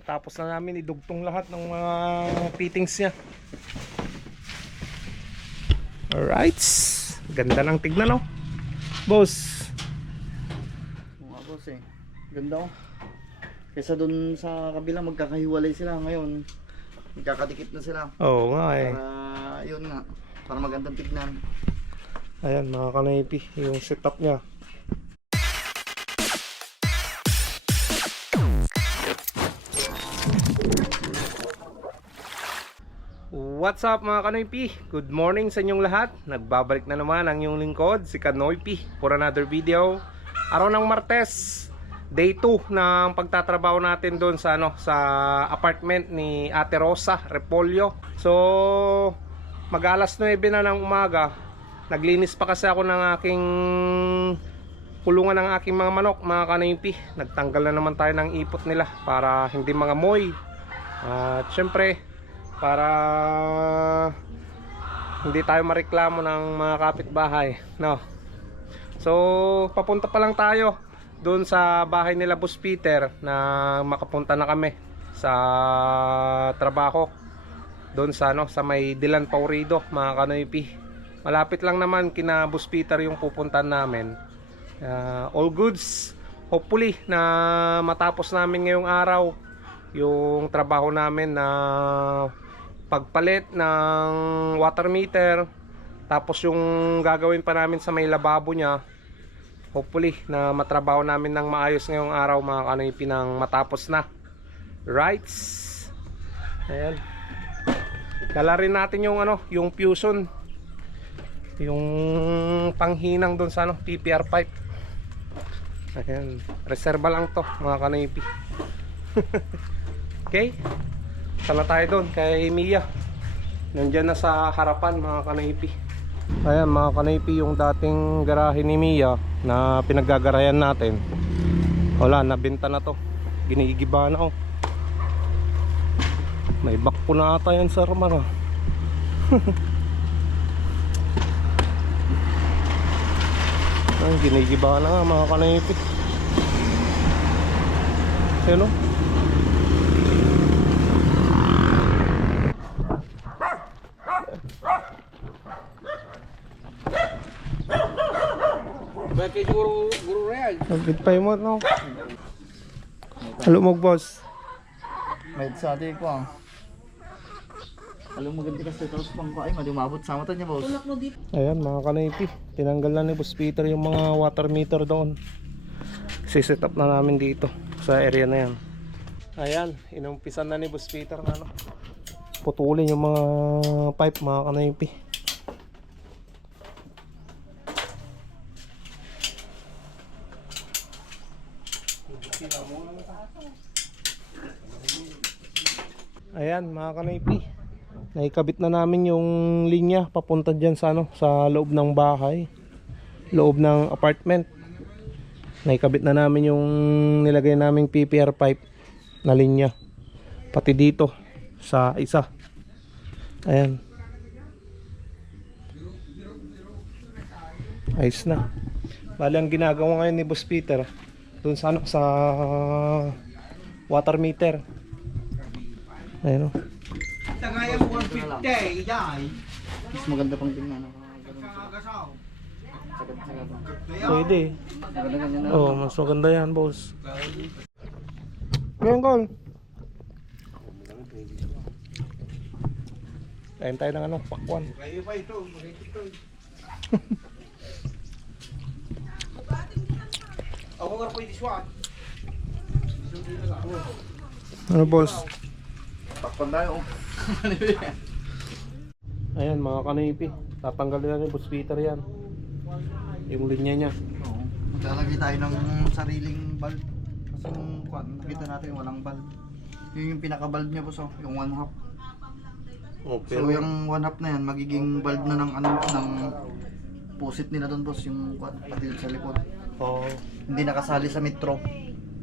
Natapos na namin idugtong lahat ng mga fittings niya. Alright. Ganda ng tignan, no? Boss. Mga boss eh. Ganda oh. Kesa dun sa kabila magkakahiwalay sila ngayon. Magkakadikit na sila. Oo nga eh. Para yun nga. Para magandang tignan. Ayan mga kanaypi, yung setup niya. What's up mga Kanoypi? Good morning sa inyong lahat. Nagbabalik na naman ang inyong lingkod, si Kanoypi, for another video. Araw ng Martes, day 2 ng pagtatrabaho natin doon sa sa apartment ni Ate Rosa Repolyo. So mag-alas 9 na ng umaga. Naglinis pa kasi ako ng aking kulungan ng aking mga manok, mga Kanoypi. Nagtanggal na naman tayo ng ipot nila para hindi mangamoy. At syempre para hindi tayo mareklamo ng mga kapitbahay, no? So papunta pa lang tayo doon sa bahay nila Boss Peter na makapunta na kami sa trabaho doon sa sa may Dilan Paurido, mga Kanoypi. Malapit lang naman kina Boss Peter yung pupuntahan namin. All goods. Hopefully na matapos namin ngayong araw yung trabaho namin na pagpalit ng water meter, tapos yung gagawin pa namin sa may lababo niya. Hopefully na matrabaho namin ng maayos ngayong araw, mga Kanoypi, nang matapos na. Rights. Ayan. Dala rin natin yung yung fusion, yung panghinang doon sa PPR pipe. Ayan, reserva lang to, mga Kanoypi. Okay, sana tayo doon kay Mia. Nandyan na sa harapan, mga Kanoypi. Ayan mga Kanoypi, yung dating garahe ni Mia na pinaggagarayan natin, wala, nabenta na to. Giniigiba na oh. May bakpo na ata yan sa Ramara. Ay, ginigiba na nga, mga Kanoypi. Ayan oh. Bakit guru real? Nagpitpay mo, no? Halo mo, boss. May sa atin ko ah. Alam mo ganti kasi tapos pang ay madumabot sa mata niya, boss. Ayan mga Kanoypi, tinanggal na ni Boss Peter yung mga water meter doon. Siset up na namin dito sa area na yan. Ayan, inumpisan na ni Boss Peter na putulin yung mga pipe, mga Kanoypi. Ayan mga Kanoypi, naikabit na namin yung linya papunta dyan sa sa loob ng bahay, loob ng apartment. Naikabit na namin yung nilagay naming PPR pipe na linya, pati dito sa isa. Ayan, ayos na. Bali ang ginagawa ngayon ni Boss Peter dun sa sa water meter. Ayun o. Tagayan 150, yan. Mas maganda pang tingnan. Pwede. Maganda ganyan na. Oh, mas maganda yan, boss. Ngayon, Col. Kain tayo ng pakwan. Kayo pa ito. Ako nga po yung diswaan. Ano, boss? Pakpan tayo. Ayan, mga Kanoypi, tatanggalin na ni Boss Peter yan, yung linya niya. Oo. Maglalagay tayo ng sariling bulb. Kasi yung nakita natin walang bulb. Yun yung pinaka-bulb niya, boss, oh, yung 1/2. Oh, So yung 1/2 na yan magiging bulb na ng ng pusit nila doon, boss, yung pati sa likod. Oh, Hindi nakasali sa metro.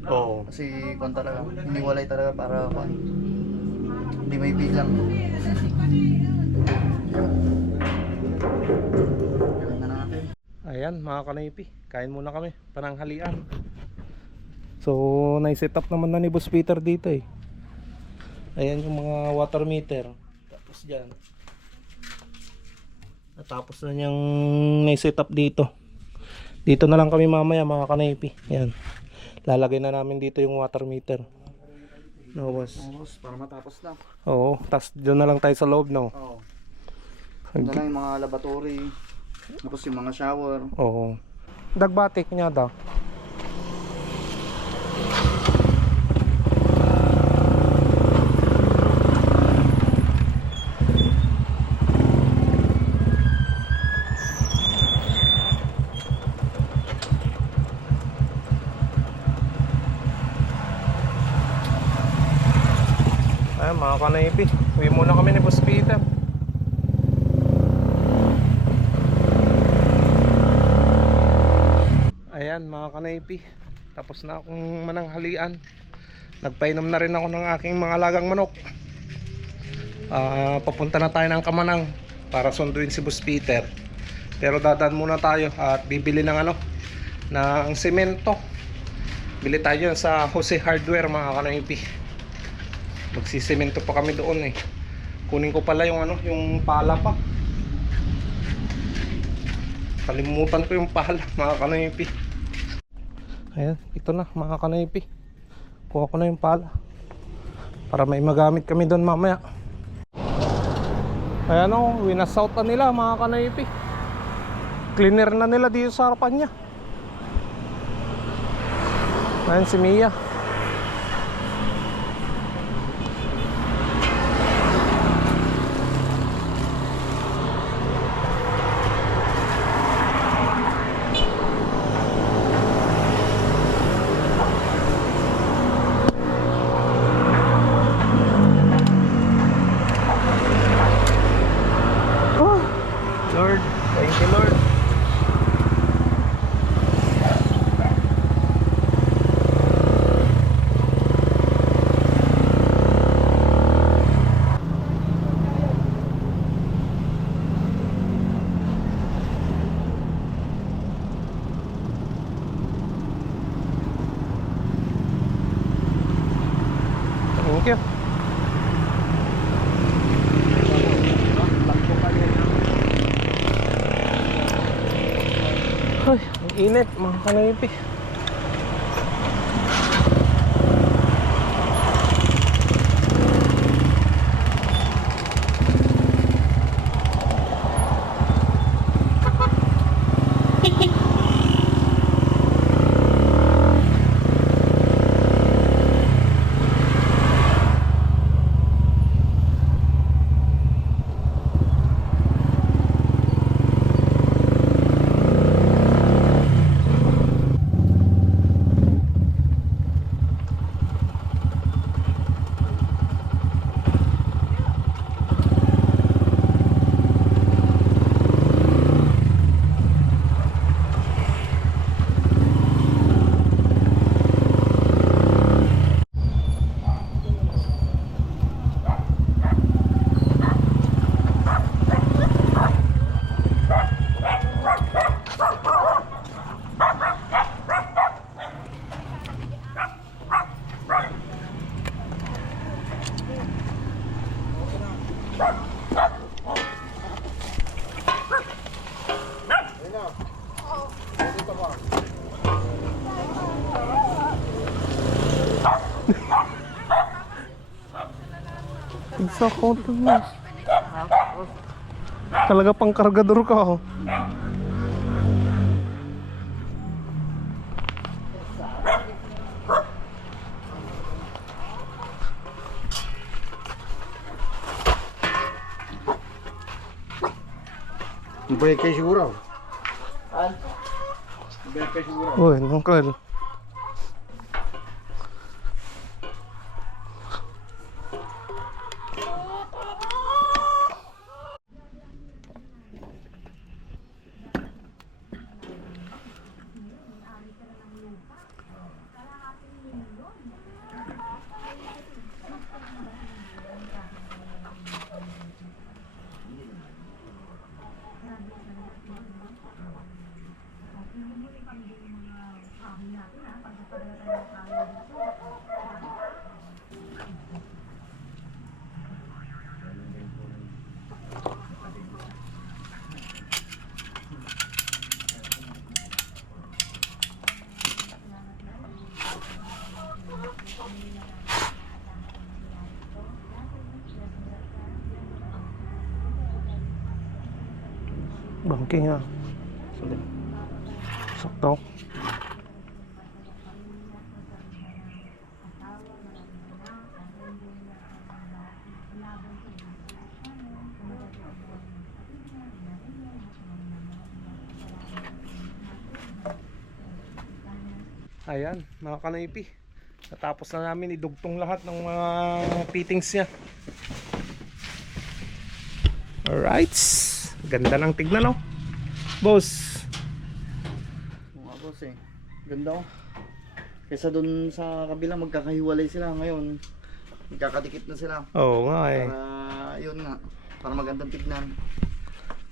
oh. Kasi talaga, hiniwalay talaga para hindi may bilang. Gawin na natin. Ayan mga Kanoypi, kain muna kami, pananghalian. So nai-set up naman na ni Boss Peter dito eh. Ayan yung mga water meter. Tapos dyan. Natapos na niyang na-set up dito. Dito na lang kami mamaya mga kanaypi. Ayan. Lalagay na namin dito yung water meter. No, boss. Boss, para matapos na. Oo. Tapos doon na lang tayo sa loob, no? Oo. Doon na lang yung mga laboratory. Tapos yung mga shower. Oo. Dagbatik niya daw. Ayan mga kanaypi, uwi muna kami ni Boss Peter. Ayan mga kanaypi, tapos na akong mananghalian. Nagpainom na rin ako ng aking mga alagang manok. Papunta na tayo ng Kamanang para sunduin si Boss Peter. Pero dadaan muna tayo at bibili ng ng semento. Bili tayo sa Jose Hardware mga kanaypi. Magsisemento pa kami doon eh. Kunin ko pala yung yung pala pa. Kalimutan ko yung pala mga kanaypi. Ayan, ito na mga kanaypi. Kuha ko na yung pala para may magamit kami doon mamaya. Ayan o, winasout na nila mga kanaypi. Cleaner na nila dito sa harapan niya. Ayan si Mia. Lord, thank you Lord. Thank you. Ay, ang init mga kanaypi. Sa konto mo. Talaga pang kargador ka oh. Baik kayo siguro. Baik kayo siguro. Uy, nungkal. Bangking ha. Sige. Sakto. Ayan, mga kanaypi. Natapos na namin idugtong lahat ng mga fittings niya. Alright. Ganda ng tignan, no? Boss. Mga boss eh. Ganda oh. Kesa dun sa kabila magkakahiwalay sila ngayon. Magkakadikit na sila. Oo nga eh. Para yun nga. Para magandang tignan.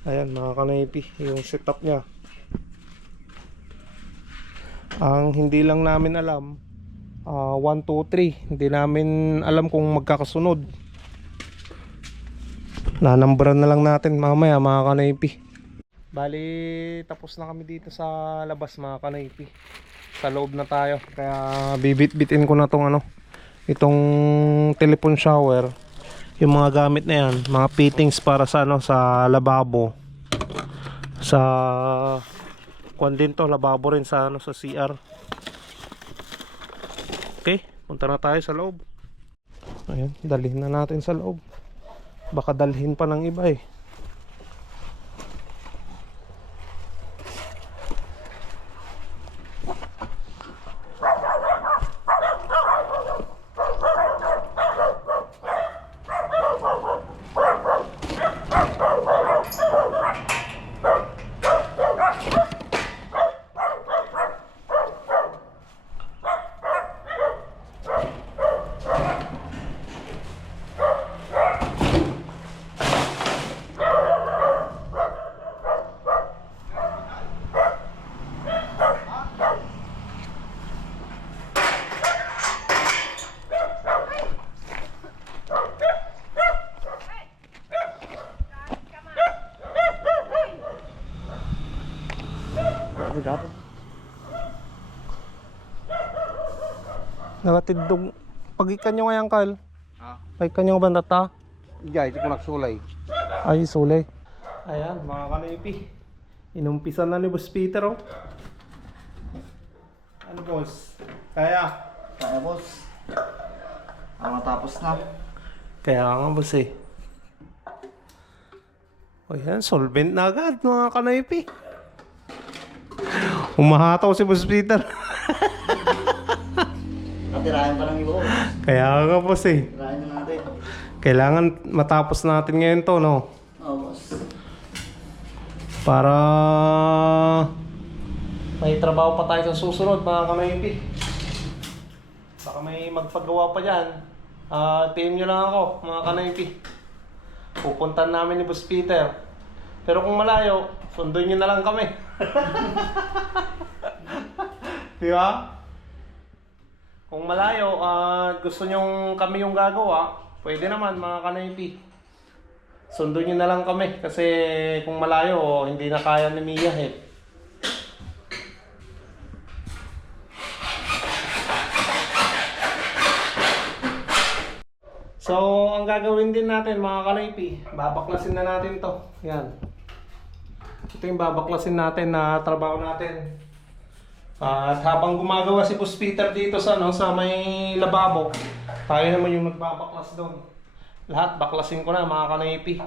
Ayan mga kanaypi, yung setup niya. Ang hindi lang namin alam 1, 2, 3. Hindi namin alam kung magkakasunod. Nanambran na lang natin mamaya mga kanaypi. Bali tapos na kami dito sa labas mga kanaypi. Sa loob na tayo. Kaya bibit-bitin ko na tong itong telephone shower. Yung mga gamit na yan, mga fittings para sa sa lababo. Sa kuwan din to, lababo rin sa sa CR. Okay, punta na tayo sa loob. Ayan, dalhin na natin sa loob. Baka dalhin pa ng iba eh. Dapat. Nakatidog. Pagikan nyo ngayon, Kyle. Ah. Pagikan nyo ba data? Iya, ito ko nagsulay. Ay, sulay. Ayan, mga kanaypi. Inumpisan na ni Boss Peter, oh. Ano, boss? Kaya? Kaya boss. Matapos na. Kaya nga, boss eh. O yan, solvent na agad, mga kanaypi. Umahataw si Boss Peter. Natirahan pa ng iba boss. Kaya nga, boss eh. Tirahan na natin. Kailangan matapos natin ngayon to, no? Oo boss. Para may trabaho pa tayo sa susunod, mga kanaypi. Baka may magpagawa pa dyan. Team nyo lang ako, mga kanaypi. Pupuntan namin ni Boss Peter. Pero kung malayo, sunduin nyo na lang kami. Di ba? Kung malayo at gusto nyo kami yung gagawa, pwede naman mga kanaypi. Sunduin nyo na lang kami kasi kung malayo, hindi na kaya ni Mia eh. So, ang gagawin din natin mga kanaypi, babaklasin na natin to. Yan. Ito yung babaklasin natin na trabaho natin. At habang gumagawa si Boss Peter dito sa sa may lababo, tayo naman yung magbabaklas doon. Lahat baklasin ko na mga kanaypi.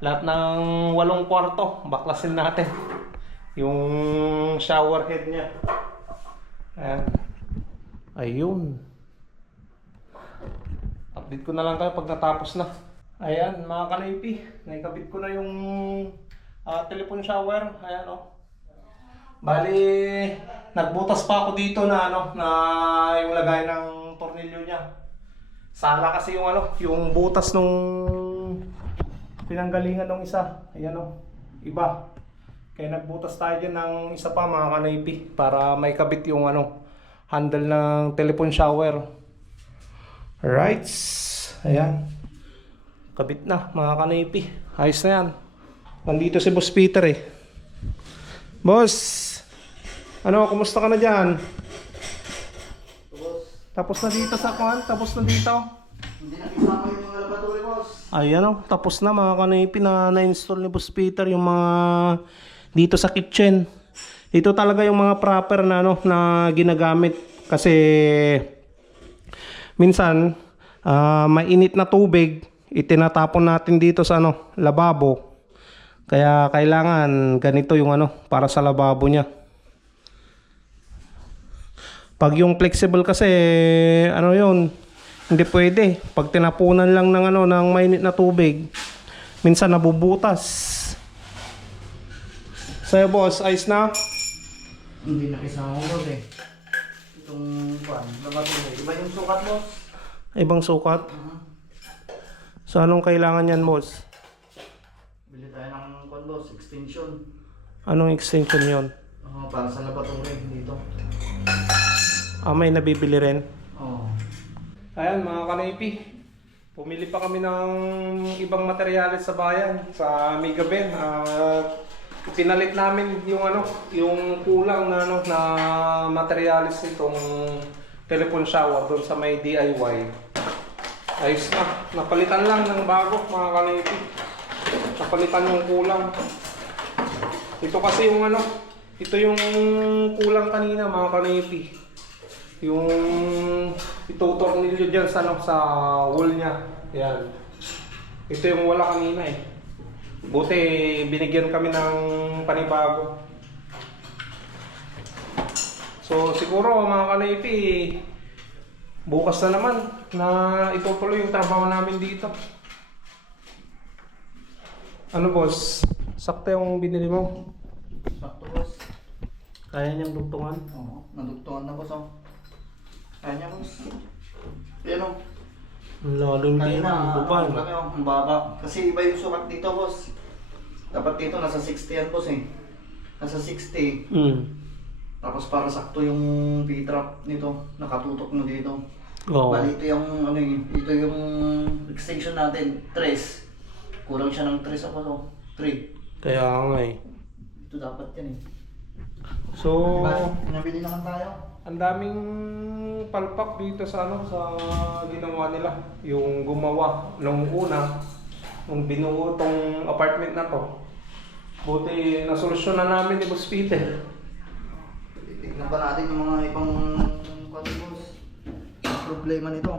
Lahat ng 8 kwarto, baklasin natin. Yung shower head niya. Ayan. Ayun. Update ko na lang kayo pag natapos na. Ayan mga kanaypi, naikabit ko na yung telephone shower. Ayan oh. Bali, nagbutas pa ako dito na na yung lagay ng tornilyo niya. Sala kasi yung yung butas nung pinanggalingan ng isa. Ayan oh, iba. Kaya nagbutas tayo dyan ng isa pa mga kanaypi para may kabit yung handle ng telephone shower. Alright. Ayan. Kabit na mga kanaypi. Ayos na yan. Nandito si Boss Peter eh. Boss! Kumusta ka na dyan? Boss. Tapos na dito sa kwan? Tapos na dito? Hindi na isama yung mga laboratory, boss. Ayan o, tapos na mga kanipi na-install ni Boss Peter yung mga dito sa kitchen. Ito talaga yung mga proper na ano na ginagamit kasi minsan mainit na tubig itinatapon natin dito sa ano lababo. Kaya kailangan ganito yung ano para sa lababo niya. Pag yung flexible kasi ano yun, hindi pwede. Pag tinapunan lang ng ano ng mainit na tubig, minsan nabubutas. Sa'yo boss, ayos na? Hindi na isama mo, boss eh. Itong laboratory. Iba yung sukat, boss. Ibang sukat? So anong kailangan yan boss? Bili tayo ng boss, extension. Anong extension yon? Para sa laboratory dito. May nabibili rin. Oo. Ayan mga kanipi, pumili pa kami ng ibang materyales sa bayan, sa Megaben. Pinalit namin yung ano, yung kulang na ano na materyales nitong telephone shower doon sa may DIY. Ayos na, napalitan lang ng bago mga kanipi. Napalitan yung kulang. Ito kasi yung ano, ito yung kulang kanina mga kanipi. Yung itutornilyo dyan sa, ano, sa wall niya. Yan. Ito yung wala kanina eh. Buti binigyan kami ng panibago. So siguro mga kanipi, bukas na naman na itutuloy yung trabaho namin dito. Ano boss? Sakto yung binili mo? Sakto, boss. Kaya niyang dugtungan? Oo, nadugtungan na, boss. Oh. Kaya niya, boss. Yan o. Ang lalim din Kanina, ang buban. ang baba. Kasi iba yung sukat dito, boss. Dapat dito nasa 60 yan, boss eh. Nasa 60. Tapos para sakto yung V-trap nito. Nakatutok na dito. Oo. Bali ito yung, ano ito yung extension natin. 3. Kulang siya ng 3 ako, no? 3. Kaya nga eh. Ito dapat yan eh. So, Nabili naman tayo. ang daming palpak dito sa ano sa ginawa nila. Yung gumawa nung una, nung binuo tong apartment na to. Buti nasolusyon na namin ni Boss Peter. Tignan pa natin yung mga ibang problema nito.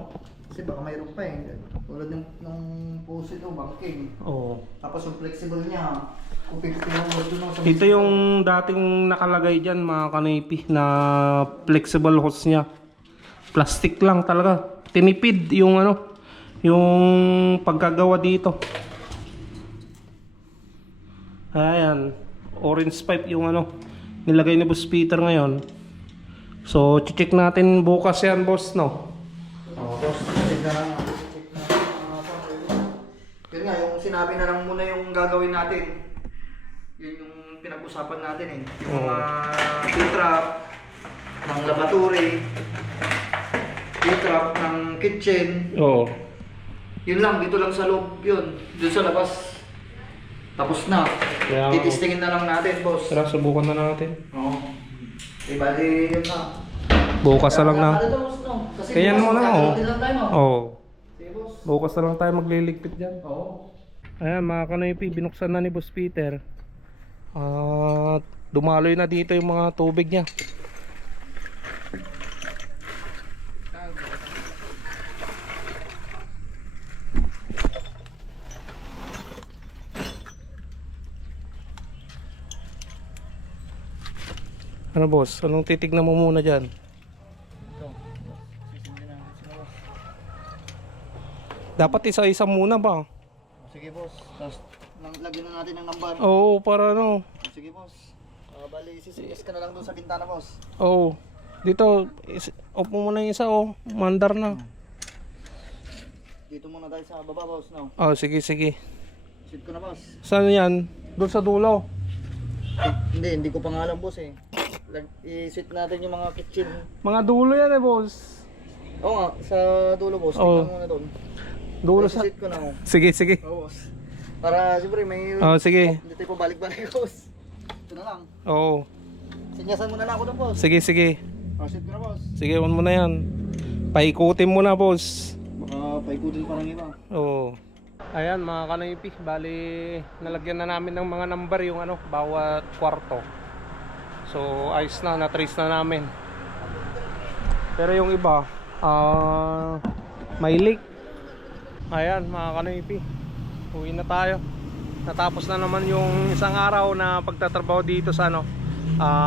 Kasi baka mayroon pa eh. Tulad ng puso ito, banking. Oo. Tapos yung flexible niya, kung pipipin mo doon sa Ito yung dating nakalagay dyan mga kanipi na flexible hose niya. Plastic lang talaga. Tinipid yung ano, yung pagkagawa dito. Ayan, orange pipe yung ano nilagay ni Boss Peter ngayon. So, check natin bukas yan boss, no? Tapos, yun nga, yung sinabi na lang muna yung gagawin natin. Yun yung pinag-usapan natin eh. Yung mga T-trap ng laboratory, T-trap ng kitchen. Oo. Yun lang, dito lang sa loob yun. Doon sa labas. Tapos na. Kaya- Titistingin na lang natin, boss. Tara, subukan na natin. Oo. Bali, yun na. Bukas na lang na. Kada boss, no? Kasi Kaya bukas, mo na, magkakaroon oh. din lang tayo, no? Oo. Sige, boss. Bukas na lang tayo magliligpit dyan. Oo. Ayan mga kanipi, binuksan na ni Boss Peter. At dumaloy na dito yung mga tubig niya. Ano boss? Anong titignan mo muna dyan? Ito. Sisingin na. Sige, boss. Dapat isa-isa muna ba? Sige, boss. Tapos, lagyan na natin ng number. Oo, para ano. Sige, boss. Bali, sisingis ka na lang doon sa bintana, boss. Oo. Dito, off mo muna yung isa oh. Mandar na. Dito muna tayo sa baba, boss, no? Oh, sige, sige. Sit ko na, boss. Saan yan? Doon sa dulo. Hindi ko pa nga alam, boss, eh. I-sit natin yung mga kitchen. Mga dulo yan eh, boss. Oo nga, sa dulo, boss. Oo. Tingnan mo na doon. Dulo sa... Sit ko na, oh. Sige, sige. Oo, boss. Para, siyempre, may... Oh, sige. Hindi tayo pabalik-balik, boss. Ito na lang. Oo. Sinyasan mo na lang ako doon, boss. Sige, sige. Sit ko na, boss. Sige, on mo na yan. Paikutin mo na, boss. Baka paikutin pa ng iba. Oo. Ayan mga kanoypi, bali nalagyan na namin ng mga number yung ano, bawat kwarto. So ayos na, na-trace na namin. Pero yung iba, may leak. Ayan mga kanoypi, uwi na tayo. Natapos na naman yung isang araw na pagtatrabaho dito sa ano,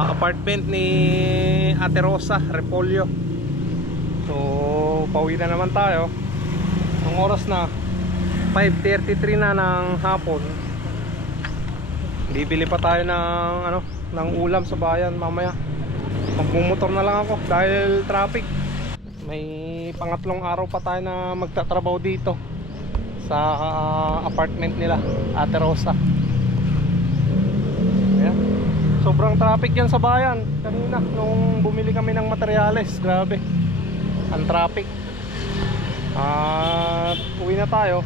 apartment ni Ate Rosa Repolyo. So pauwi na naman tayo. Ang oras na 5:33 na ng hapon. Bibili pa tayo ng ano, ng ulam sa bayan mamaya. Magmumotor na lang ako dahil traffic. May pangatlong araw pa tayo na magtatrabaho dito sa apartment nila Ate Rosa. Ayan. Sobrang traffic yan sa bayan. Kanina nung bumili kami ng materyales, grabe ang traffic. At uwi na tayo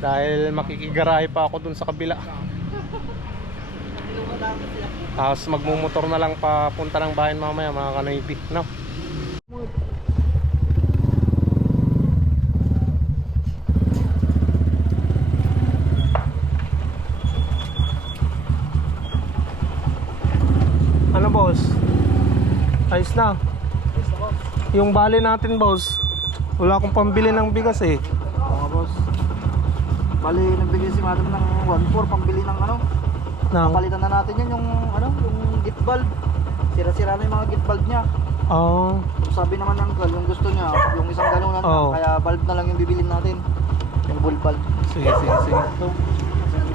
dahil makikigarahe pa ako dun sa kabila. Tapos magmumotor na lang papunta ng bayan mamaya mga kanoypi, no? Ano boss? Ayos na. Yung bali natin boss, wala akong pambili ng bigas eh. Oo boss. Bali, nagbigay si madam ng 1.4 pambili ng ano. Palitan na natin yun yung ano, yung gift bulb. Sira-sira na yung mga gift bulb niya. Oo. Sabi naman ng girl, yung gusto niya, yung isang ganunan Oo. kaya bulb na lang yung bibilin natin. Yung bull bulb. Sige.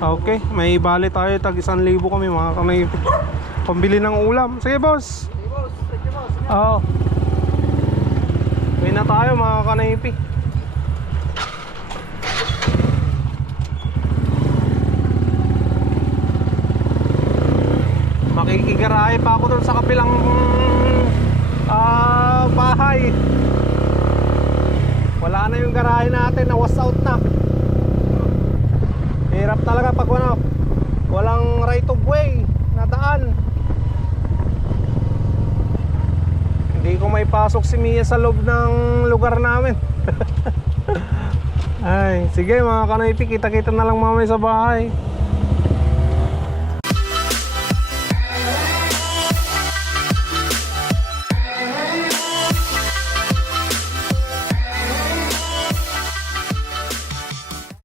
Okay, may bali tayo, tag 1,000 kami mga kanoypi. Pambili ng ulam. Sige boss. Hey boss, thank you boss. Oo. Uwi na tayo mga kanoypi. Makikigarahe pa ako dun sa kabilang bahay. Wala na yung garahe natin, na was out na. Hirap talaga pag walang right of way na daan. Hindi ko may pasok si Mia sa loob ng lugar namin. Ay, sige mga kanoypi, kita-kita na lang mamaya sa bahay.